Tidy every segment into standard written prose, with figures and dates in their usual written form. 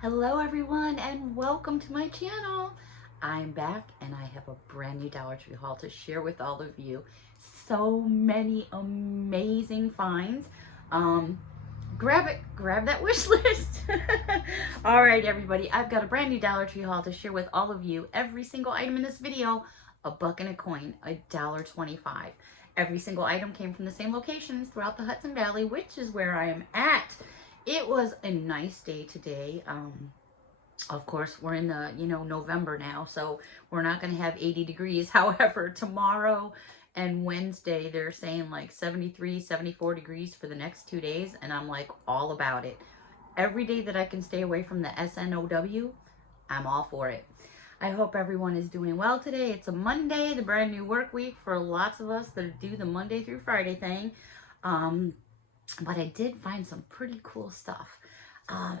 Hello everyone and welcome to my channel. I'm back and I have a brand new Dollar Tree haul to share with all of you. So many amazing finds. Grab that wish list. All right everybody, I've got a brand new Dollar Tree haul to share with all of you. Every single item in this video, a buck and a coin, $1.25. Every single item came from the same locations throughout the Hudson Valley, which is where I am at. It was a nice day today. Of course, we're in the, November now, so we're not going to have 80 degrees. However, tomorrow and Wednesday, they're saying like 73, 74 degrees for the next 2 days, and I'm like all about it. Every day that I can stay away from the SNOW, I'm all for it. I hope everyone is doing well today. It's a Monday, the brand new work week for lots of us that do the Monday through Friday thing. But I did find some pretty cool stuff.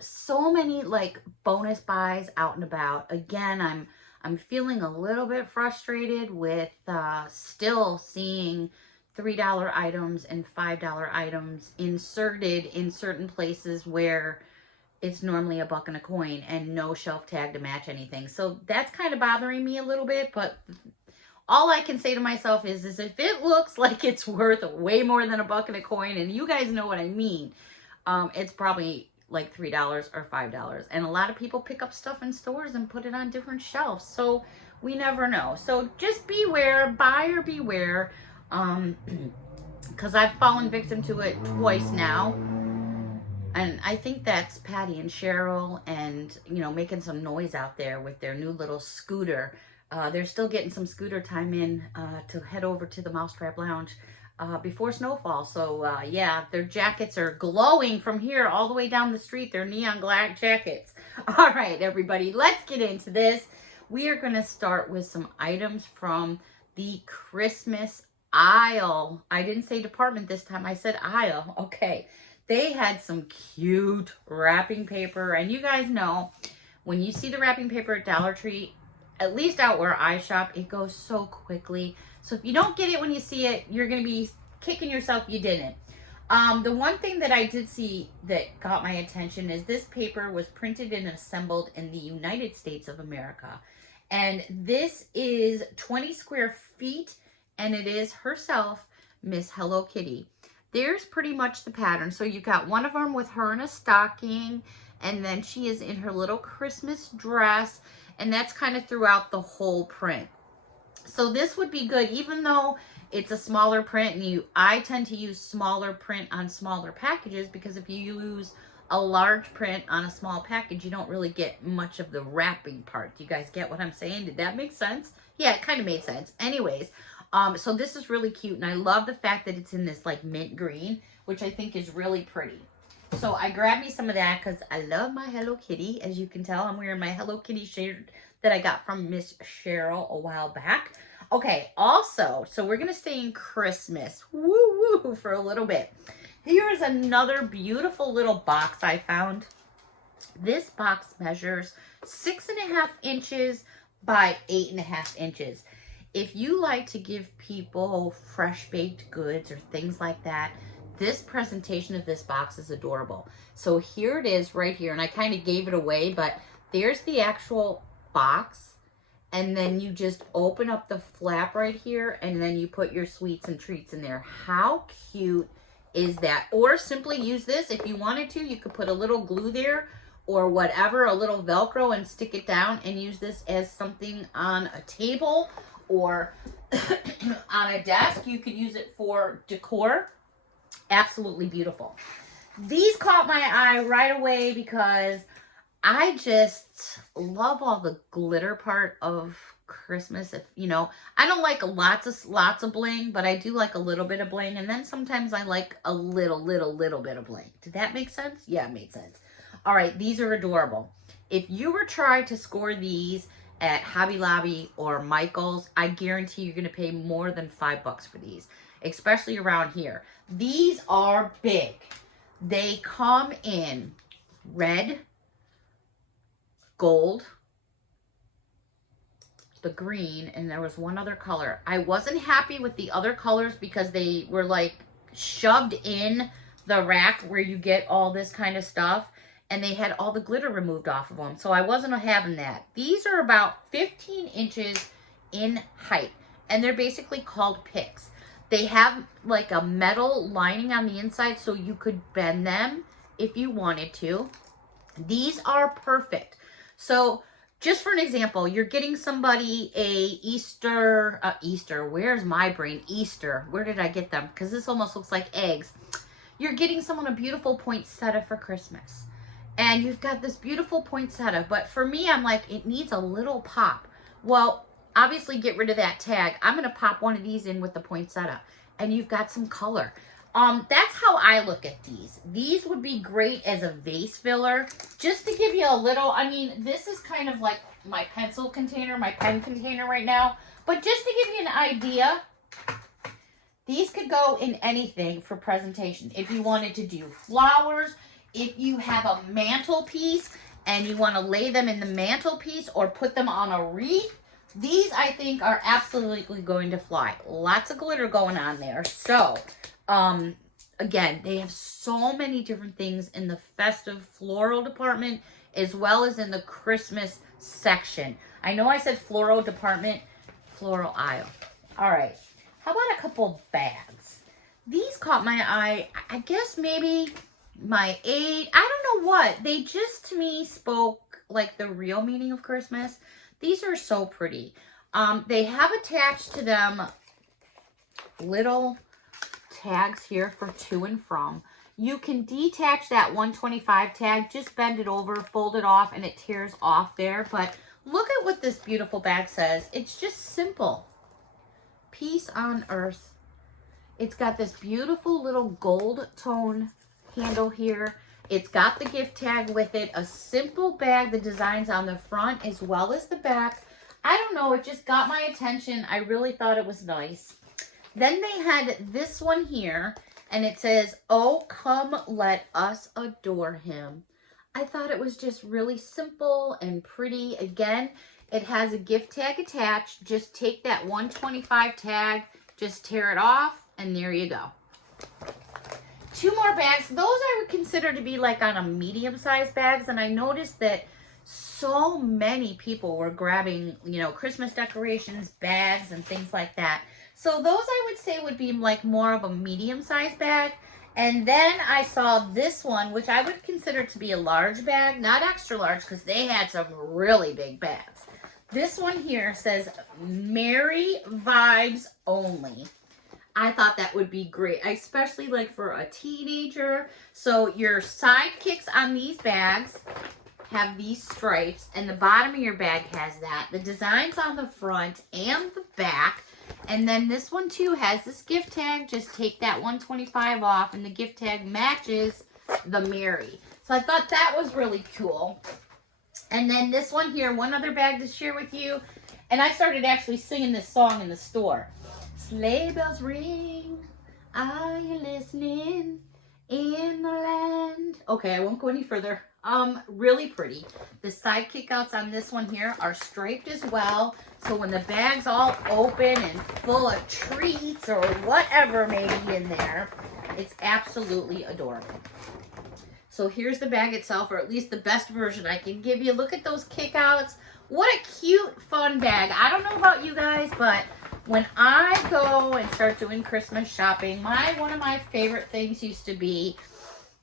So many like bonus buys out and about. Again, I'm feeling a little bit frustrated with still seeing $3 items and $5 items inserted in certain places where it's normally a buck and a coin and no shelf tag to match anything. So that's kind of bothering me a little bit, but all I can say to myself is if it looks like it's worth way more than a buck and a coin, and you guys know what I mean, it's probably like $3 or $5. And a lot of people pick up stuff in stores and put it on different shelves. So we never know. So just beware, buyer beware, because I've fallen victim to it twice now. And I think that's Patty and Cheryl and, making some noise out there with their new little scooter. They're still getting some scooter time in to head over to the Mousetrap Lounge before snowfall. So, yeah, their jackets are glowing from here all the way down the street. They're neon black jackets. All right, everybody, let's get into this. We are going to start with some items from the Christmas aisle. I didn't say department this time. I said aisle. Okay. They had some cute wrapping paper. And you guys know, when you see the wrapping paper at Dollar Tree, at least out where I shop, it goes so quickly. So if you don't get it when you see it, you're going to be kicking yourself you didn't. The one thing that I did see that got my attention is this paper was printed and assembled in the United States of America. And this is 20 square feet, and it is herself, Miss Hello Kitty. There's pretty much the pattern. So you got one of them with her in a stocking, and then she is in her little Christmas dress. And that's kind of throughout the whole print. So this would be good, even though it's a smaller print, and I tend to use smaller print on smaller packages, because if you use a large print on a small package, you don't really get much of the wrapping part. Do you guys get what I'm saying? Did that make sense? Yeah, it kind of made sense. Anyways, so this is really cute, and I love the fact that it's in this like mint green, which I think is really pretty. So I grabbed me some of that because I love my Hello Kitty. As you can tell, I'm wearing my Hello Kitty shirt that I got from Miss Cheryl a while back. Okay, also, so we're going to stay in Christmas, woo-woo, for a little bit. Here is another beautiful little box I found. This box measures 6.5 inches by 8.5 inches. If you like to give people fresh baked goods or things like that, this presentation of this box is adorable. So here it is right here, and I kind of gave it away, but there's the actual box, and then you just open up the flap right here, and then you put your sweets and treats in there. How cute is that? Or simply use this if you wanted to. You could put a little glue there or whatever, a little Velcro, and stick it down and use this as something on a table or on a desk. You could use it for decor. Absolutely beautiful. These caught my eye right away because I just love all the glitter part of Christmas. If I don't like lots of bling, but I do like a little bit of bling, and then sometimes I like a little bit of bling. Did that make sense? Yeah, it made sense. All right, these are adorable. If you were trying to score these at Hobby Lobby or Michael's, I guarantee you're going to pay more than $5 for these, especially around here. These are big. They come in red, gold, the green, and there was one other color. I wasn't happy with the other colors because they were like shoved in the rack where you get all this kind of stuff. and they had all the glitter removed off of them. So I wasn't having that. These are about 15 inches in height, and they're basically called picks. They have like a metal lining on the inside so you could bend them if you wanted to. These are perfect. So just for an example, you're getting somebody a Easter, where's my brain? Easter, where did I get them? Because this almost looks like eggs. You're getting someone a beautiful poinsettia for Christmas. And you've got this beautiful poinsettia, but for me, I'm like, it needs a little pop. Well, obviously get rid of that tag. I'm gonna pop one of these in with the poinsettia, and you've got some color. That's how I look at these. These would be great as a vase filler. Just to give you a little, I mean, this is kind of like my pencil container, my pen container right now. But just to give you an idea, these could go in anything for presentation. If you wanted to do flowers, if you have a mantelpiece and you want to lay them in the mantelpiece or put them on a wreath, these I think are absolutely going to fly. Lots of glitter going on there. So, again, they have so many different things in the festive floral department as well as in the Christmas section. I know I said floral department, floral aisle. All right. How about a couple bags? These caught my eye. I guess maybe my 8. I don't know what. They just, to me, spoke like the real meaning of Christmas. These are so pretty. They have attached to them little tags here for to and from. You can detach that 125 tag, just bend it over, fold it off, and it tears off there. But look at what this beautiful bag says. It's just simple. Peace on earth. It's got this beautiful little gold tone handle here. It's got the gift tag with it, a simple bag. The design's on the front as well as the back. I don't know, it just got my attention. I really thought it was nice. Then they had this one here, and it says, "Oh, come let us adore him." I thought it was just really simple and pretty. Again, it has a gift tag attached. Just take that 125 tag, just tear it off, and there you go. 2 more bags. Those I would consider to be like on a medium-sized bags, and I noticed that so many people were grabbing, you know, Christmas decorations, bags, and things like that. So those I would say would be like more of a medium-sized bag. And then I saw this one, which I would consider to be a large bag, not extra large, because they had some really big bags. This one here says, "Merry Vibes Only." I thought that would be great, especially like for a teenager. So your sidekicks on these bags have these stripes, and the bottom of your bag has that. The design's on the front and the back. And then this one too has this gift tag. Just take that 125 off, and the gift tag matches the Merry. So I thought that was really cool. And then this one here, one other bag to share with you. And I started actually singing this song in the store. Sleigh bells ring, are you listening in the land? Okay, I won't go any further. Really pretty. The side kickouts on this one here are striped as well. So when the bag's all open and full of treats or whatever may be in there, it's absolutely adorable. So here's the bag itself, or at least the best version I can give you. Look at those kickouts. What a cute, fun bag. I don't know about you guys, but when I go and start doing Christmas shopping, one of my favorite things used to be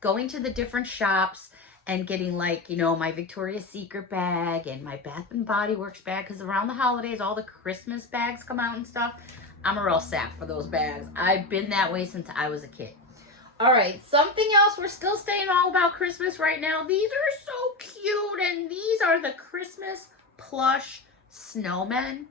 going to the different shops and getting, like, you know, my Victoria's Secret bag and my Bath and Body Works bag, because around the holidays, all the Christmas bags come out and stuff. I'm a real sap for those bags. I've been that way since I was a kid. All right, something else. We're still staying all about Christmas right now. These are so cute, and these are the Christmas plush snowmen,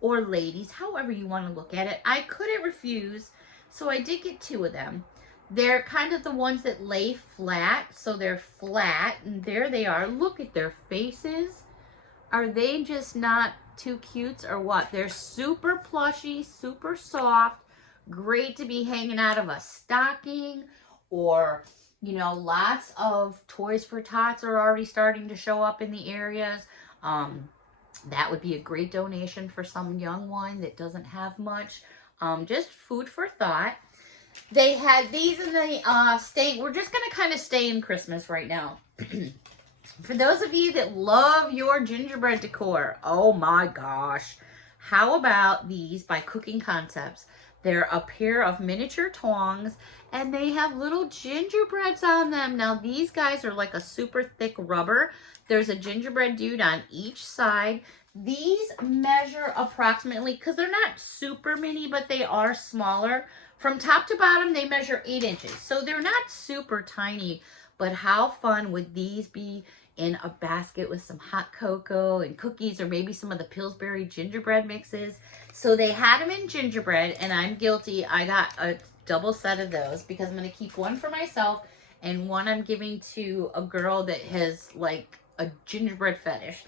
or ladies, however you want to look at it. I couldn't refuse, so I did get 2 of them. They're kind of the ones that lay flat, so they're flat, and there they are. Look at their faces. Are they just not too cute or what? They're super plushy, super soft, great to be hanging out of a stocking, or, you know, lots of Toys for Tots are already starting to show up in the areas. That would be a great donation for some young one that doesn't have much. Just food for thought. They had these in the we're just going to kind of stay in Christmas right now. For those of you that love your gingerbread decor, oh my gosh. How about these by Cooking Concepts? They're a pair of miniature tongs and they have little gingerbreads on them. Now these guys are like a super thick rubber. There's a gingerbread dude on each side. These measure approximately, because they're not super mini, but they are smaller. From top to bottom, they measure 8 inches. So they're not super tiny, but how fun would these be in a basket with some hot cocoa and cookies, or maybe some of the Pillsbury gingerbread mixes. So they had them in gingerbread, and I'm guilty. I got a double set of those because I'm going to keep one for myself and one I'm giving to a girl that has like a gingerbread fetish.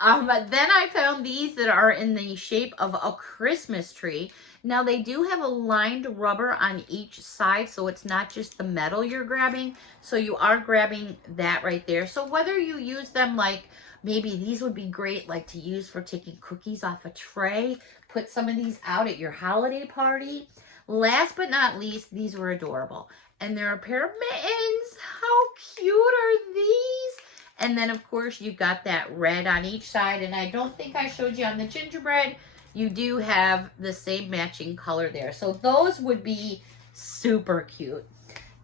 But then I found these that are in the shape of a Christmas tree. Now they do have a lined rubber on each side, so it's not just the metal you're grabbing. So you are grabbing that right there. So whether you use them like, maybe these would be great like to use for taking cookies off a tray. Put some of these out at your holiday party. Last but not least, these were adorable. And they're a pair of mittens. How cute are these? And then, of course, you've got that red on each side. And I don't think I showed you on the gingerbread. You do have the same matching color there. So those would be super cute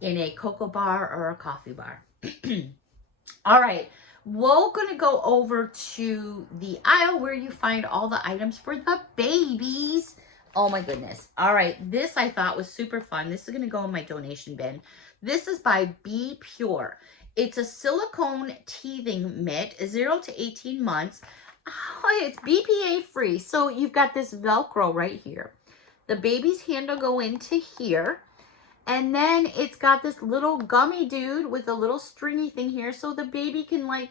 in a cocoa bar or a coffee bar. All right. We're going to go over to the aisle where you find all the items for the babies. Oh, my goodness. All right. This I thought was super fun. This is going to go in my donation bin. This is by Be Pure. It's a silicone teething mitt, 0 to 18 months. Oh, it's BPA free. So you've got this Velcro right here. The baby's hand will go into here. And then it's got this little gummy dude with a little stringy thing here. So the baby can, like,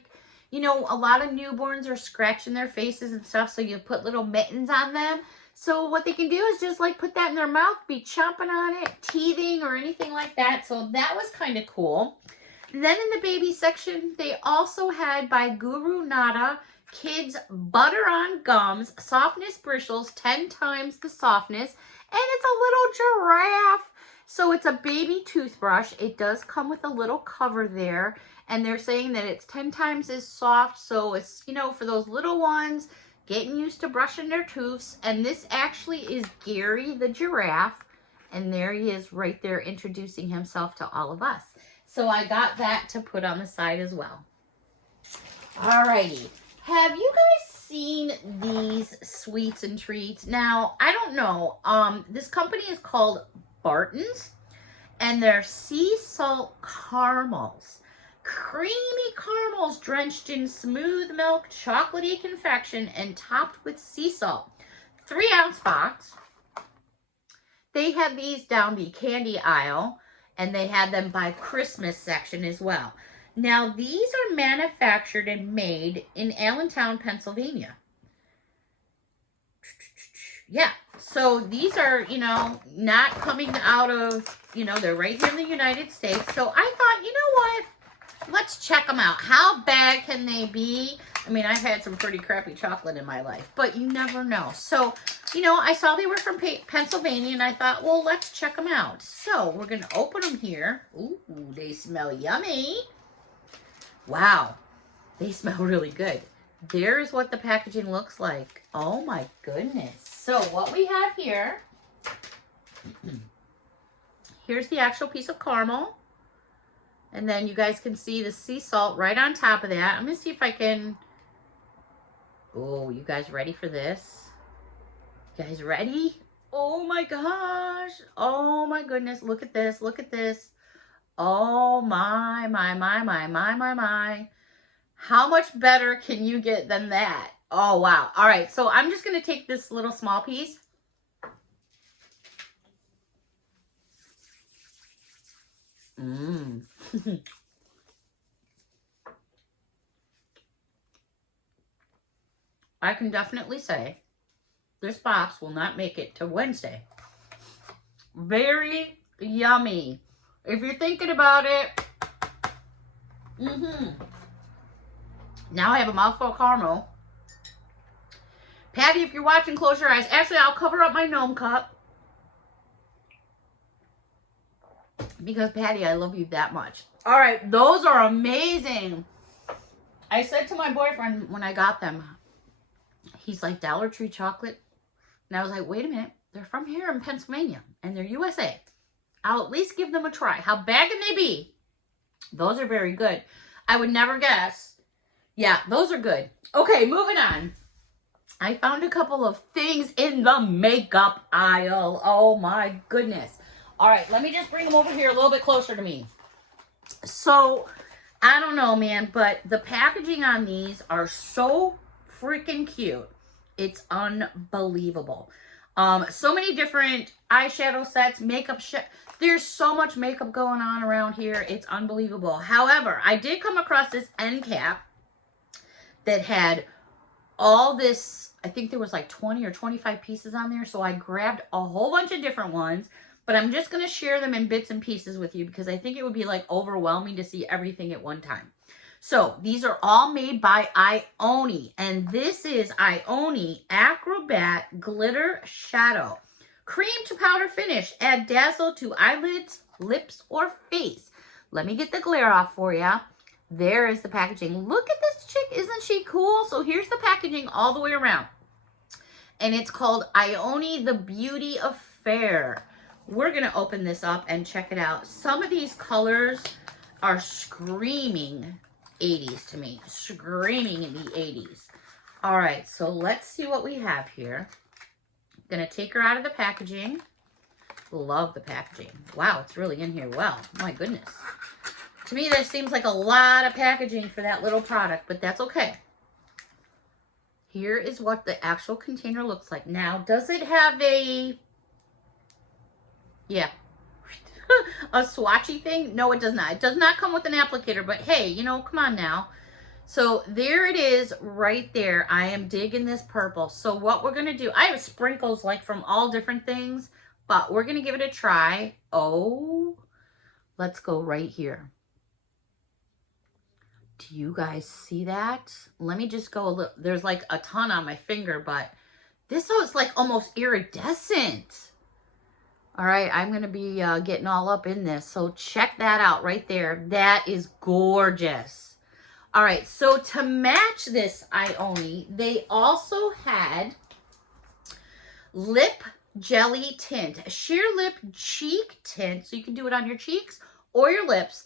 you know, a lot of newborns are scratching their faces and stuff. So you put little mittens on them. So what they can do is just like put that in their mouth, be chomping on it, teething or anything like that. So that was kind of cool. Then in the baby section, they also had by Guru Nada Kids Butter on Gums, Softness Bristles, 10 times the softness. And it's a little giraffe. So it's a baby toothbrush. It does come with a little cover there. And they're saying that it's 10 times as soft. So it's, you know, for those little ones getting used to brushing their tooths. And this actually is Gary the giraffe. And there he is right there introducing himself to all of us. So I got that to put on the side as well. Alrighty. Have you guys seen these sweets and treats? Now, I don't know. This company is called Bartons. And they're sea salt caramels. Creamy caramels drenched in smooth milk, chocolatey confection, and topped with sea salt. 3-ounce box. They have these down the candy aisle. And they had them by Christmas section as well. Now, these are manufactured and made in Allentown, Pennsylvania. Yeah, so these are, you know, not coming out of, you know, they're right here in the United States. So I thought, you know what? Let's check them out. How bad can they be? I mean, I've had some pretty crappy chocolate in my life, but you never know. So, you know, I saw they were from Pennsylvania, and I thought, well, let's check them out. So we're going to open them here. Ooh, they smell yummy. Wow, they smell really good. There's what the packaging looks like. Oh, my goodness. So what we have here, here's the actual piece of caramel. And then you guys can see the sea salt right on top of that. I'm going to see if I can... Oh, you guys ready for this? You guys ready? Oh my gosh. Oh my goodness. Look at this. Look at this. Oh my. How much better can you get than that? Oh, wow. All right. So I'm just going to take this little small piece. Mmm. I can definitely say this box will not make it to Wednesday. Very yummy. If you're thinking about it, now I have a mouthful of caramel. Patty, if you're watching, close your eyes. Actually, I'll cover up my gnome cup. Because Patty, I love you that much. All right, those are amazing. I said to my boyfriend when I got them, he's like, Dollar Tree chocolate? And I was like, wait a minute. They're from here in Pennsylvania, and they're USA. I'll at least give them a try. How bad can they be? Those are very good. I would never guess. Yeah, those are good. Okay, moving on. I found a couple of things in the makeup aisle. Oh my goodness. All right, let me just bring them over here a little bit closer to me. So, I don't know, man, but the packaging on these are so freaking cute. It's unbelievable. So many different eyeshadow sets, makeup. There's so much makeup going on around here. It's unbelievable. However, I did come across this end cap that had all this. I think there was like 20 or 25 pieces on there. So I grabbed a whole bunch of different ones. But I'm just going to share them in bits and pieces with you because I think it would be like overwhelming to see everything at one time. So these are all made by Ioni. And this is Ioni Acrobat Glitter Shadow. Cream to powder finish. Add dazzle to eyelids, lips, or face. Let me get the glare off for you. There is the packaging. Look at this chick. Isn't she cool? So here's the packaging all the way around. And it's called Ioni the Beauty Affair. We're going to open this up and check it out. Some of these colors are screaming 80s to me. Screaming in the 80s. All right, so let's see what we have here. Going to take her out of the packaging. Love the packaging. Wow, it's really in here well. My goodness. To me, that seems like a lot of packaging for that little product, but that's okay. Here is what the actual container looks like. Now, does it have a... Yeah. A swatchy thing? No, it does not. It does not come with an applicator, but hey, you know, come on now. So there it is right there. I am digging this purple. So what we're going to do, I have sprinkles like from all different things, but we're going to give it a try. Oh, let's go right here. Do you guys see that? Let me just go a little, there's like a ton on my finger, but this is like almost iridescent. All right, I'm going to be getting all up in this. So check that out right there. That is gorgeous. All right, so to match this Ioni, they also had lip jelly tint, a sheer lip cheek tint. So you can do it on your cheeks or your lips.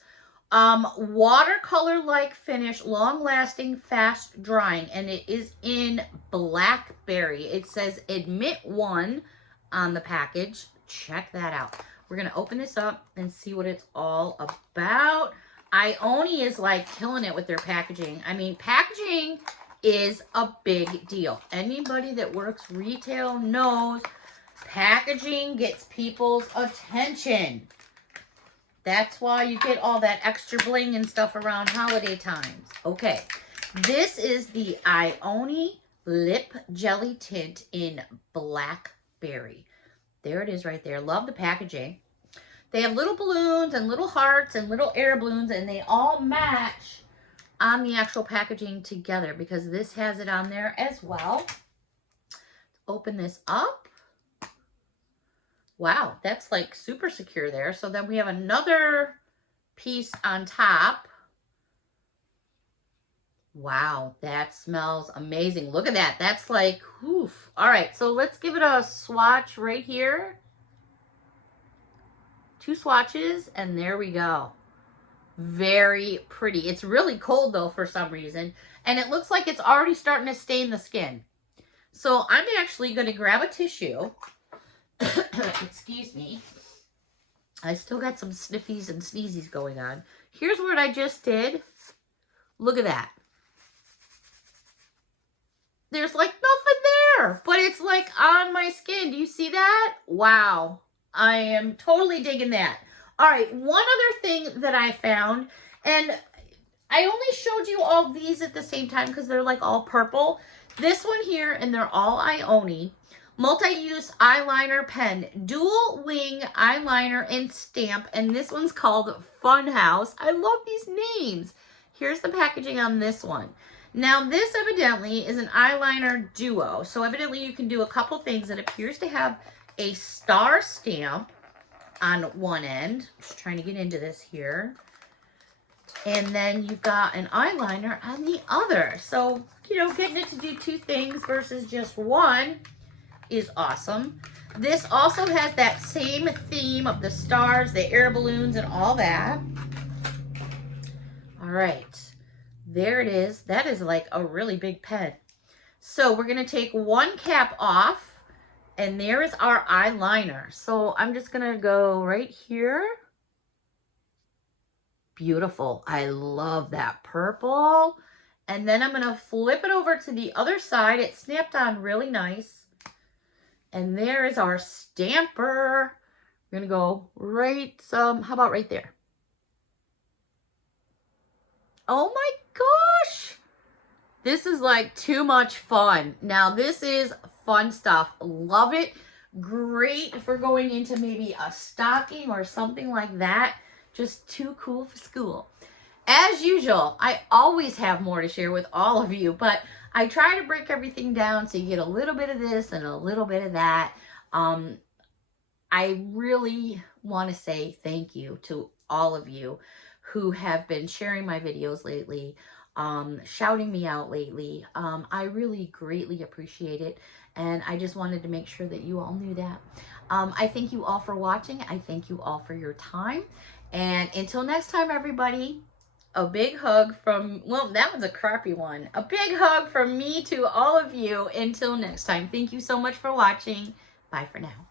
Watercolor-like finish, long-lasting, fast-drying, and it is in blackberry. It says admit one on the package. Check that out. We're going to open this up and see what it's all about. Ioni is like killing it with their packaging. I mean, packaging is a big deal. Anybody that works retail knows packaging gets people's attention. That's why you get all that extra bling and stuff around holiday times. Okay, this is the Ioni Lip Jelly Tint in Blackberry. There it is right there. Love the packaging. They have little balloons and little hearts and little air balloons, and they all match on the actual packaging together because this has it on there as well. Open this up. Wow, that's like super secure there. So then we have another piece on top. Wow, that smells amazing. Look at that. That's like, oof. All right, so let's give it a swatch right here. 2 swatches, and there we go. Very pretty. It's really cold, though, for some reason. And it looks like it's already starting to stain the skin. So I'm actually going to grab a tissue. Excuse me. I still got some sniffies and sneezies going on. Here's what I just did. Look at that. There's like nothing there, but it's like on my skin. Do you see that? Wow. I am totally digging that. All right, one other thing that I found, and I only showed you all these at the same time because they're like all purple. This one here, and they're all Ioni. Multi-use eyeliner pen, dual wing eyeliner and stamp, and this one's called Funhouse. I love these names. Here's the packaging on this one. Now, this evidently is an eyeliner duo. So evidently you can do a couple things. It appears to have a star stamp on one end. Just trying to get into this here. And then you've got an eyeliner on the other. So, you know, getting it to do two things versus just one is awesome. This also has that same theme of the stars, the air balloons, and all that. All right, there it is. That is like a really big pen. So we're gonna take one cap off, and there is our eyeliner. So I'm just gonna go right here. Beautiful. I love that purple. And then I'm gonna flip it over to the other side. It snapped on really nice. And there is our stamper. We're gonna go right, how about right there? Oh my gosh. This is like too much fun. Now this is fun stuff. Love it. Great for going into maybe a stocking or something like that. Just too cool for school. As usual, I always have more to share with all of you, but I try to break everything down so you get a little bit of this and a little bit of that. I really want to say thank you to all of you who have been sharing my videos lately, shouting me out lately. I really greatly appreciate it, and I just wanted to make sure that you all knew that. I thank you all for watching. I thank you all for your time, and until next time, everybody, a big hug from, well, that was a crappy one. A big hug from me to all of you. Until next time, thank you so much for watching. Bye for now.